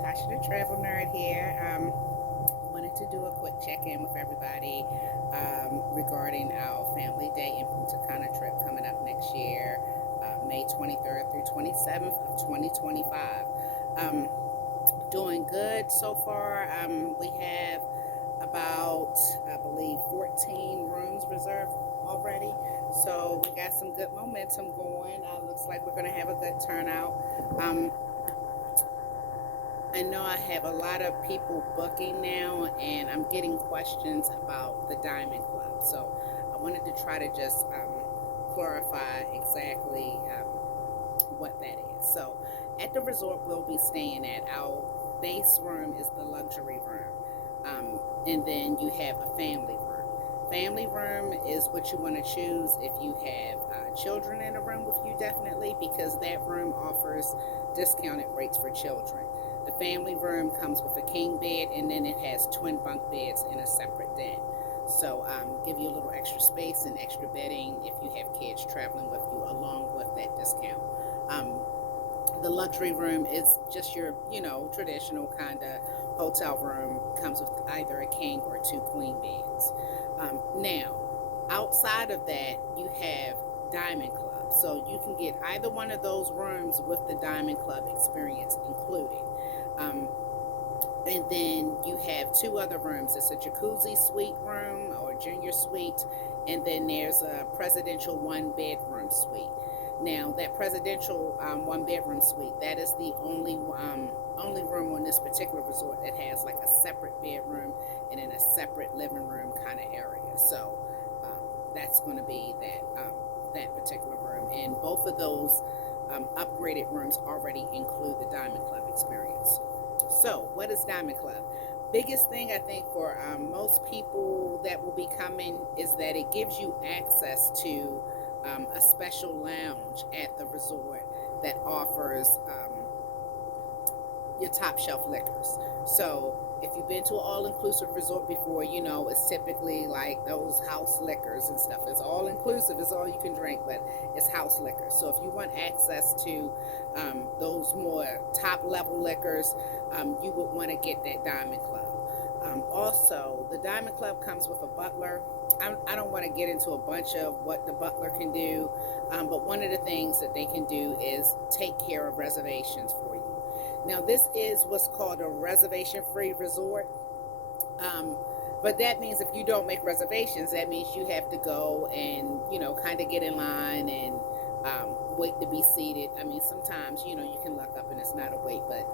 Tasha the Travel Nerd here. Wanted to do a quick check-in with everybody regarding our family day in Punta Cana trip coming up next year, May 23rd through 27th of 2025. Um, Doing good so far. We have about, I believe, 14 rooms reserved already. So we got some good momentum going. Looks like we're going to have a good turnout. Um, I know I have a lot of people booking now, and I'm getting questions about the Diamond Club. So I wanted to try to just clarify exactly what that is. So at the resort we'll be staying at, our base room is the luxury room, and then you have a family room. Family room is what you want to choose if you have children in the room with you, definitely, because that room offers discounted rates for children. The family room comes with a king bed, and then it has twin bunk beds in a separate den. So give you a little extra space and extra bedding if you have kids traveling with you, along with that discount. Um, the luxury room is just your, traditional kind of hotel room. Comes with either a king or two queen beds. Now, outside of that, you have Diamond Club. So you can get either one of those rooms with the Diamond Club experience included. Um, and then you have two other rooms. It's a jacuzzi suite room or junior suite, and then there's a presidential one bedroom suite. Now, that presidential one bedroom suite, that is the only room on this particular resort that has like a separate bedroom and then a separate living room kind of area. So that's going to be that particular room, and both of those upgraded rooms already include the Diamond Club experience. So, what is Diamond Club? Biggest thing I think for most people that will be coming is that it gives you access to a special lounge at the resort that offers your top shelf liquors. So if you've been to an all inclusive resort before, you know it's typically like those house liquors and stuff. It's all inclusive, it's all you can drink, but it's house liquor. So if you want access to those more top level liquors, you would want to get that Diamond Club. Also, the Diamond Club comes with a butler. I don't want to get into a bunch of what the butler can do, but one of the things that they can do is take care of reservations for you. Now, this is what's called a reservation free resort. Um, but that means if you don't make reservations, that means you have to go and, kind of get in line and wait to be seated. I mean, sometimes, you can look up and it's not a wait, but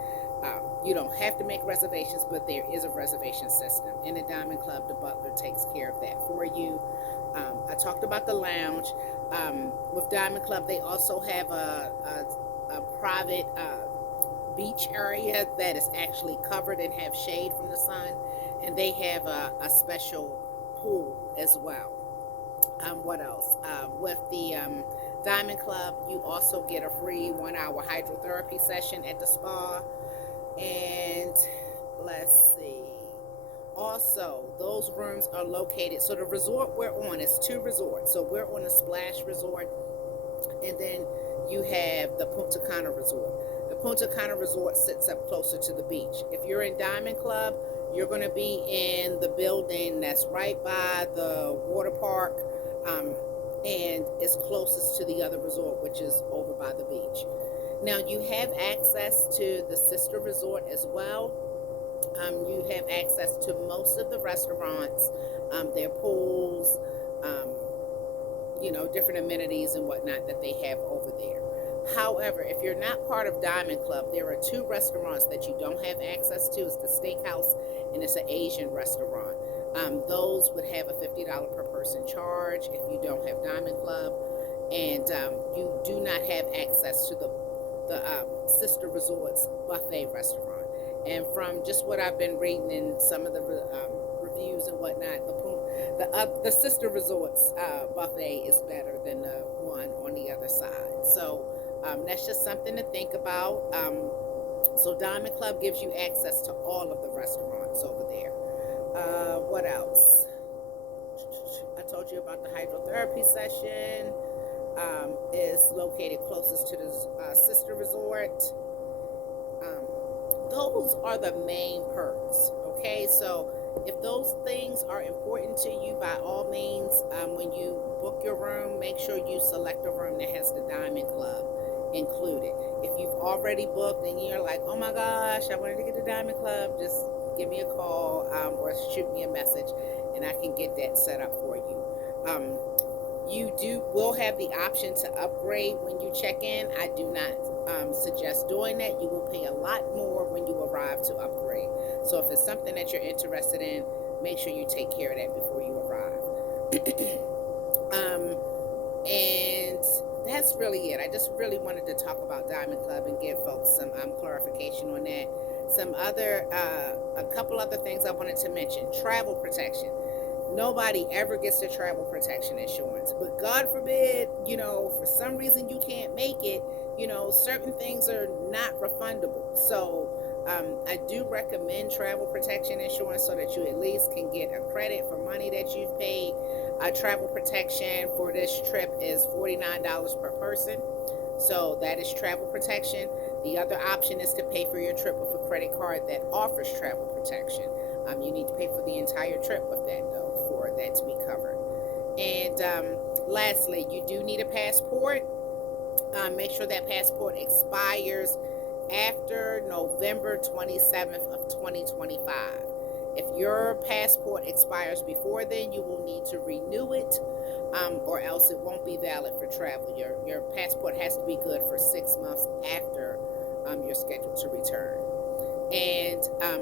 you don't have to make reservations, but there is a reservation system. In the Diamond Club, the butler takes care of that for you. I talked about the lounge. With Diamond Club, they also have a private beach area that is actually covered and have shade from the sun, and they have a special pool as well. What else? With the Diamond Club, you also get a free 1 hour hydrotherapy session at the spa. And let's see. Also, those rooms are located. So the resort we're on is two resorts. So we're on the Splash Resort, and then you have the Punta Cana Resort. The Punta Cana Resort sits up closer to the beach. If you're in Diamond Club, you're going to be in the building that's right by the water park, and is closest to the other resort, which is over by the beach. Now, you have access to the sister resort as well. You have access to most of the restaurants, their pools, um, different amenities and whatnot that they have over there. However, if you're not part of Diamond Club, there are two restaurants that you don't have access to. It's the steakhouse and it's an Asian restaurant. Those would have a $50 per person charge if you don't have Diamond Club, and you do not have access to the sister resorts buffet restaurant. And from just what I've been reading in some of the reviews and whatnot, the sister resorts buffet is better than the one on the other side. So that's just something to think about. So Diamond Club gives you access to all of the restaurants over there. What else? I told you about the hydrotherapy session. Is located closest to the sister resort. Um, those are the main perks. Okay, so if those things are important to you, by all means, when you book your room, make sure you select a room that has the Diamond Club included. If you've already booked and you're like, oh my gosh, I wanted to get the Diamond Club, just give me a call, or shoot me a message, and I can get that set up for you. Um, you will have the option to upgrade when you check in. I do not suggest doing that. You will pay a lot more when you arrive to upgrade. So if it's something that you're interested in, make sure you take care of that before you arrive. um, and that's really it. I just really wanted to talk about Diamond Club and give folks some clarification on that. A couple other things I wanted to mention. Travel protection. Nobody ever gets the travel protection insurance, but God forbid, for some reason you can't make it, certain things are not refundable. So I do recommend travel protection insurance so that you at least can get a credit for money that you've paid. Travel protection for this trip is $49 per person. So that is travel protection. The other option is to pay for your trip with a credit card that offers travel protection. You need to pay for the entire trip with that, though, for that to be covered. And lastly, you do need a passport. Make sure that passport expires after November 27th of 2025. If your passport expires before then, you will need to renew it, or else it won't be valid for travel. Your passport has to be good for 6 months after you're scheduled to return. And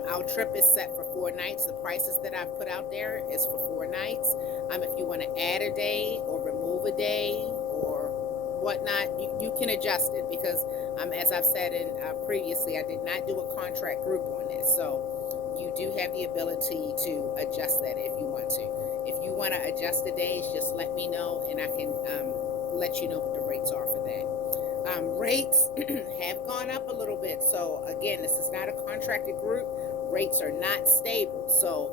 our trip is set for 4 nights. The prices that I've put out there is for 4 nights. If you want to add a day or remove a day or whatnot, you can adjust it, because as I've said previously, I did not do a contract group on this. So you do have the ability to adjust that if you want to. If you want to adjust the days, just let me know, and I can let you know what the rates are for that. Rates have gone up a little bit. So again, this is not a contracted group. Rates are not stable. So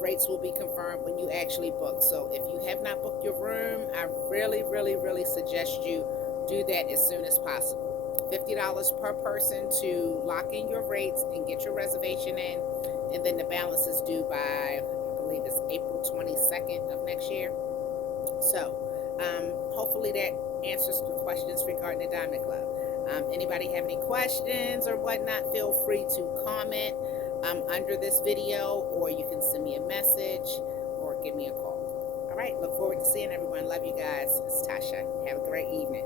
rates will be confirmed when you actually book. So if you have not booked your room, I really, really, really suggest you do that as soon as possible. $50 per person to lock in your rates and get your reservation in. And then the balance is due by, I believe it's April 22nd of next year. So hopefully that answers the questions regarding the Diamond Club. Anybody have any questions or whatnot, feel free to comment under this video, or you can send me a message or give me a call. All right, look forward to seeing everyone. Love you guys. It's Tasha. Have a great evening.